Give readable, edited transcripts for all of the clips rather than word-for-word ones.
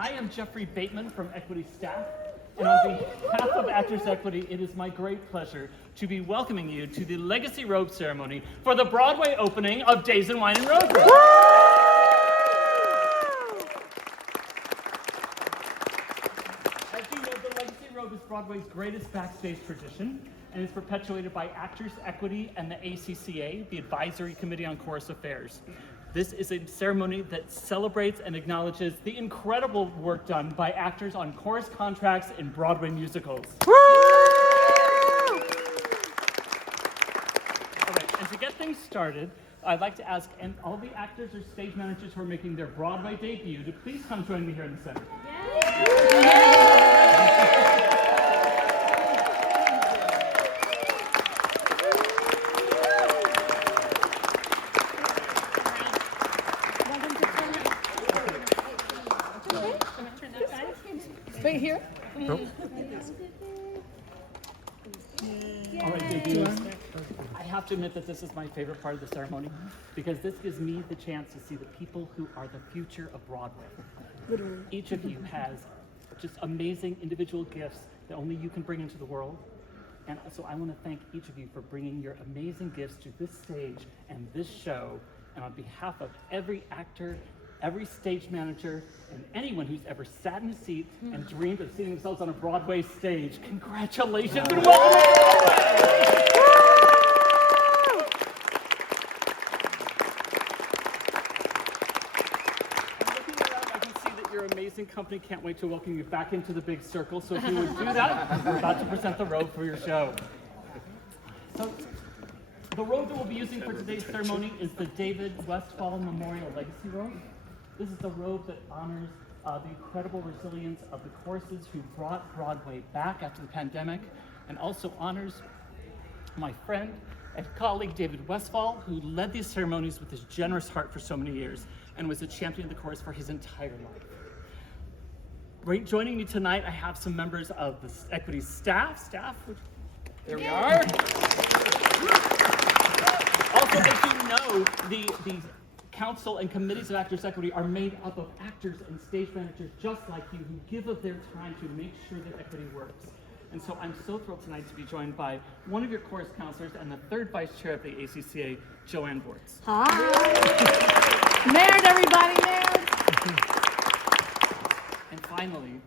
I am Jeffrey Bateman from Equity Staff, and on behalf of Actors Equity, it is my great pleasure to be welcoming you to the Legacy Robe ceremony for the Broadway opening of Days in Wine and Roses. As you know, the Legacy Robe is Broadway's greatest backstage tradition, and is perpetuated by Actors Equity and the ACCA, the Advisory Committee on Chorus Affairs. This is a ceremony that celebrates and acknowledges the incredible work done by actors on chorus contracts in Broadway musicals. All right, and to get things started, I'd like to ask all the actors or stage managers who are making their Broadway debut to please come join me here in the center. Right here? Nope. All right, debuts. I have to admit that this is my favorite part of the ceremony because this gives me the chance to see the people who are the future of Broadway. Literally. Each of you has just amazing individual gifts that only you can bring into the world. And so I want to thank each of you for bringing your amazing gifts to this stage and this show. And on behalf of every actor, every stage manager, and anyone who's ever sat in a seat and dreamed of seeing themselves on a Broadway stage, congratulations and welcome to Broadway! I'm looking around, I can see that your amazing company can't wait to welcome you back into the big circle, so if you would do that, we're about to present the robe for your show. So, the robe that we'll be using for today's ceremony is the David Westfall Memorial Legacy Robe. This is the robe that honors the incredible resilience of the choruses who brought Broadway back after the pandemic, and also honors my friend and colleague David Westfall, who led these ceremonies with his generous heart for so many years and was a champion of the chorus for his entire life. Right, joining me tonight, I have some members of the Equity staff. There we are. Also, as you know, the council and committees of Actors Equity are made up of actors and stage managers just like you who give of their time to make sure that equity works. And so I'm so thrilled tonight to be joined by one of your chorus counselors and the third vice chair of the ACCA, Joanne Bortz. Hi. Nerd, everybody, nerd. And finally,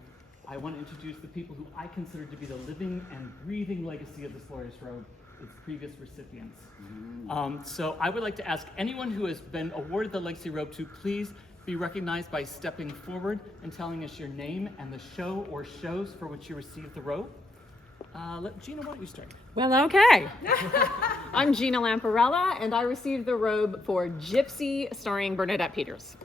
I want to introduce the people who I consider to be the living and breathing legacy of this glorious robe, its previous recipients. So I would like to ask anyone who has been awarded the Legacy Robe to please be recognized by stepping forward and telling us your name and the show or shows for which you received the robe. Gina, why don't you start? Well, okay. I'm Gina Lamparella, and I received the robe for Gypsy, starring Bernadette Peters.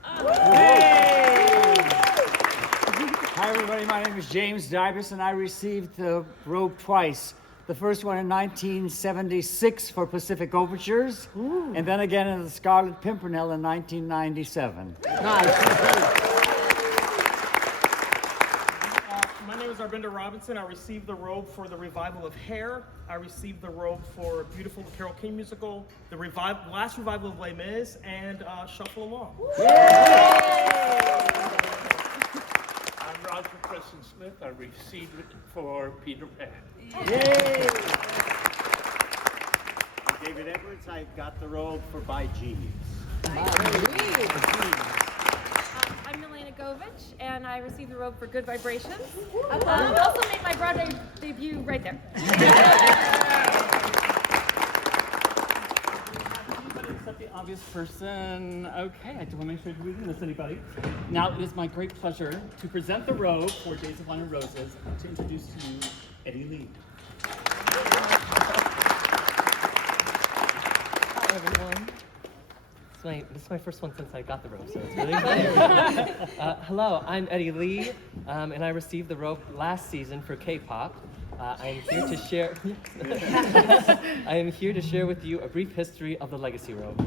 Hi everybody, my name is James Dybus and I received the robe twice. The first one in 1976 for Pacific Overtures, and then again in the Scarlet Pimpernel in 1997. Nice. My name is Arvinder Robinson. I received the robe for the revival of Hair. I received the robe for Beautiful, the Carole King musical, the last revival of Les Mis, and Shuffle Along. I'm Roger Preston Smith. I received it for Peter Pan. Yay! David Edwards, I got the robe for By Genius. I'm Milena Govich, and I received the robe for Good Vibrations. I also made my Broadway debut right there. Anybody except the obvious person? Okay, I do want to make sure we didn't miss anybody. Now it is my great pleasure to present the robe for Days of Wine and Roses and to introduce to you Eddie Lee. Hi everyone. This is my first one since I got the robe, so it's really exciting. Hello, I'm Eddie Lee, and I received the robe last season for K-pop. I am here to share. I am here to share with you a brief history of the Legacy Robe.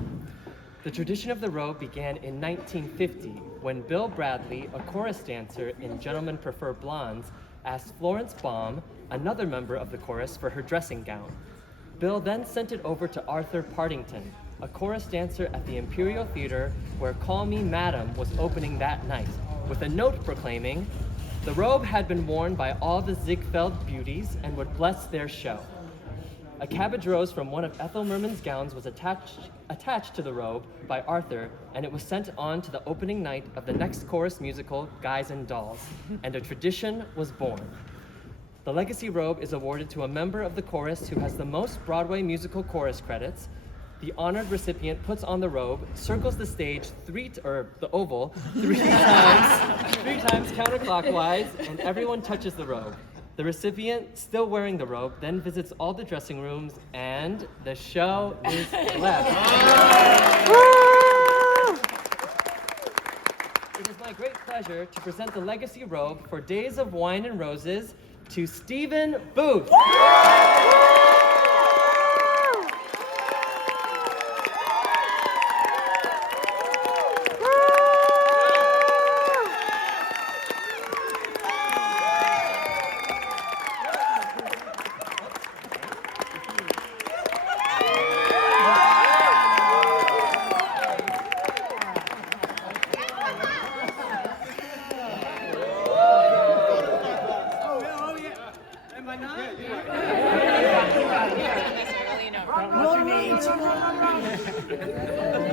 The tradition of the robe began in 1950 when Bill Bradley, a chorus dancer in Gentlemen Prefer Blondes, asked Florence Baum, another member of the chorus, for her dressing gown. Bill then sent it over to Arthur Partington, a chorus dancer at the Imperial Theater where Call Me Madam was opening that night. with a note proclaiming, "The robe had been worn by all the Ziegfeld beauties and would bless their show." A cabbage rose from one of Ethel Merman's gowns was attached to the robe by Arthur, and it was sent on to the opening night of the next chorus musical, Guys and Dolls, and a tradition was born. The Legacy Robe is awarded to a member of the chorus who has the most Broadway musical chorus credits. The honored recipient puts on the robe, circles the stage the oval, three times counterclockwise, and everyone touches the robe. The recipient, still wearing the robe, then visits all the dressing rooms, and the show is blessed. It is my great pleasure to present the Legacy Robe for Days of Wine and Roses to Stephen Booth.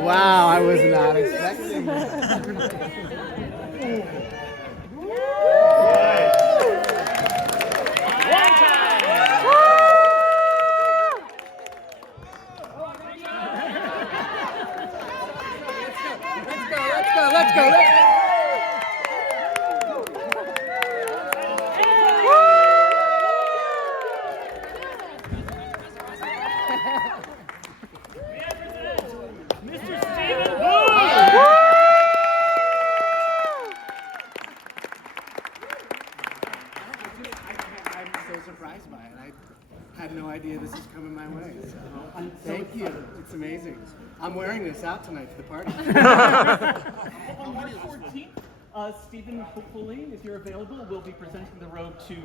Wow, I was not expecting Let's go. Mr. Stephen Booth! I'm so surprised by it. I had no idea this was coming my way. So, thank you. It's amazing. I'm wearing this out tonight to the party. On March 14th, Stephen, hopefully, if you're available, will be presenting the robe to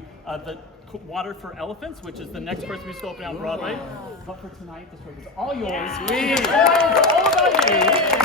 the Water for Elephants, which is the next first musical opening on Broadway. But for tonight, this robe is all yours. Sweet! All about you.